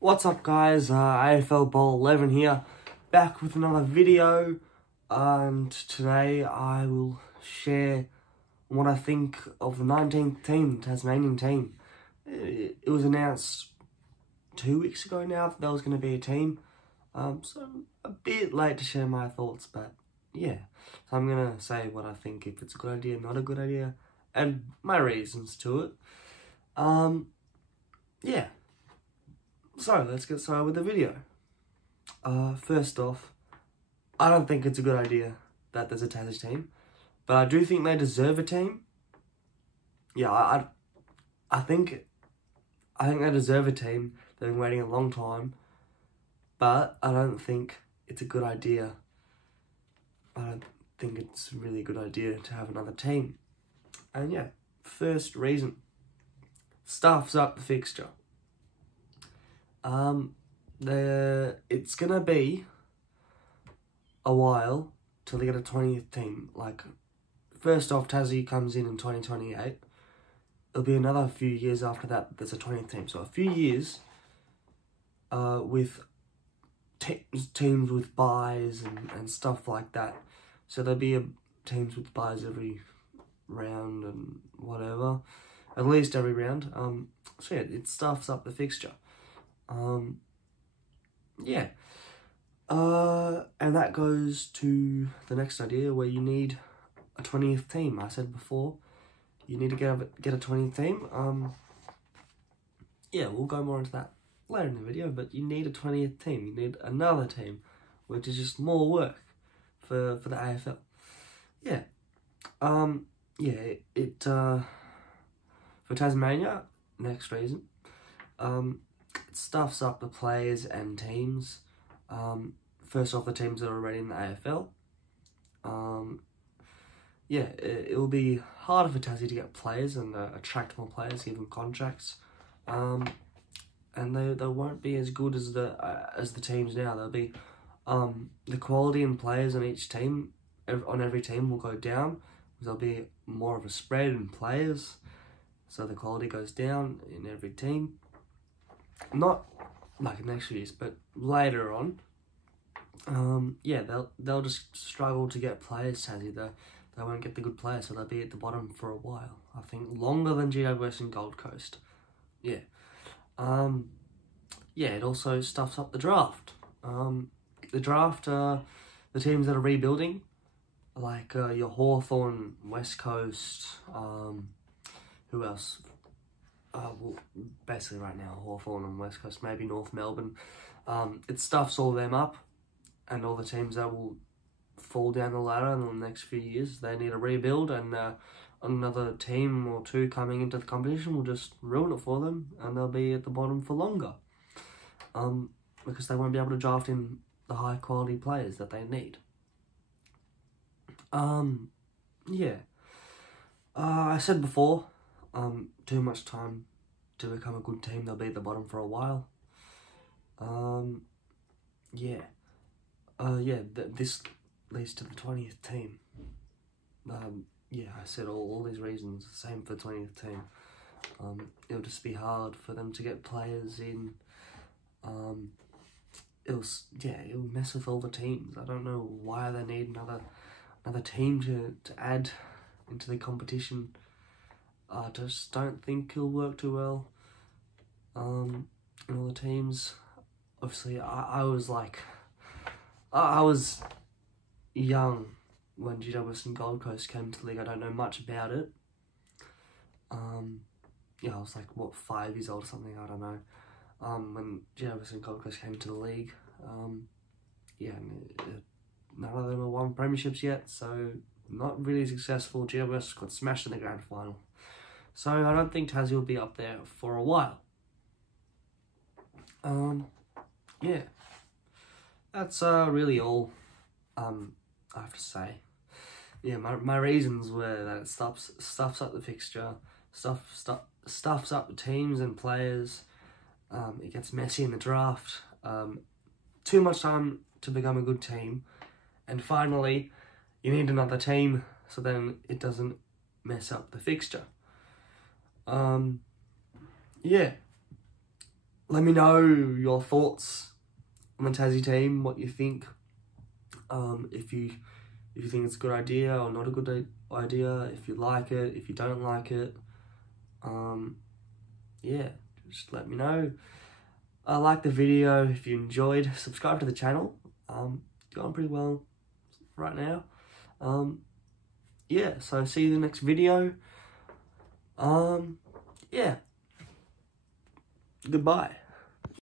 What's up guys, AFL Bowl 11 here, back with another video, and today I will share what I think of the 19th team, the Tasmanian team. It was announced 2 weeks ago now that there was going to be a team, so I'm a bit late to share my thoughts, but yeah. So I'm going to say what I think, if it's a good idea, not a good idea, and my reasons to it. Yeah. So, let's get started with the video. First off, I don't think it's a good idea that there's a Tassie team, but I do think they deserve a team. Yeah, I think they deserve a team. They've been waiting a long time, but I don't think it's a good idea. I don't think it's a really good idea to have another team. And yeah, first reason, stuffs up the fixture. It's gonna be a while till they get a 20th team. Like, first off, Tassie comes in 2028. It'll be another few years after that there's a 20th team. So a few years with teams with buys and stuff like that. So there'll be teams with buys every round and whatever. At least every round. So yeah, it stuffs up the fixture. Yeah. And that goes to the next idea, where you need a 20th team. I said before, you need to get a 20th team. Yeah, we'll go more into that later in the video, but you need a 20th team. You need another team, which is just more work for the AFL. Yeah. Yeah, for Tasmania, next reason, it stuffs up the players and teams. First off, the teams that are already in the AFL. Yeah, it will be harder for Tassie to get players and attract more players, give them contracts. And they won't be as good as the teams now. They'll be the quality in players on each team, on every team, will go down. There'll be more of a spread in players, so the quality goes down in every team. Not like next year's, but later on. Yeah, they'll just struggle to get players, Tassie. They won't get the good players, so they'll be at the bottom for a while. I think longer than GWS and Gold Coast. Yeah. Yeah, it also stuffs up the draft. The draft, the teams that are rebuilding, like your Hawthorn, West Coast, who else? Well, basically right now, Hawthorn and West Coast, maybe North Melbourne. It stuffs all them up, and all the teams that will fall down the ladder in the next few years, they need a rebuild, and another team or two coming into the competition will just ruin it for them, and they'll be at the bottom for longer. Because they won't be able to draft in the high quality players that they need. Yeah. I said before, too much time to become a good team, they'll be at the bottom for a while. Yeah. Yeah, this leads to the 20th team. Yeah, I said all these reasons, same for the 20th team. It'll just be hard for them to get players in. It'll mess with all the teams. I don't know why they need another team to add into the competition. I just don't think it'll work too well. And all the teams, obviously, I was young when GWS and Gold Coast came to the league. I don't know much about it. Yeah, I was like, what, 5 years old or something, I don't know. When GWS and Gold Coast came to the league. Yeah, none of them have won premierships yet, so not really successful. GWS got smashed in the grand final. So I don't think Tassie will be up there for a while. Yeah. That's really all I have to say. Yeah, my reasons were that it stuffs up the fixture, stuffs up the teams and players. It gets messy in the draft. Too much time to become a good team, and finally, you need another team so then it doesn't mess up the fixture. Yeah. let me know your thoughts on the Tassie team, what you think. If you think it's a good idea or not a good idea, if you like it, if you don't like it. Yeah, just let me know. Like the video if you enjoyed. Subscribe to the channel. Going pretty well right now. Yeah, so see you in the next video. Yeah. Goodbye.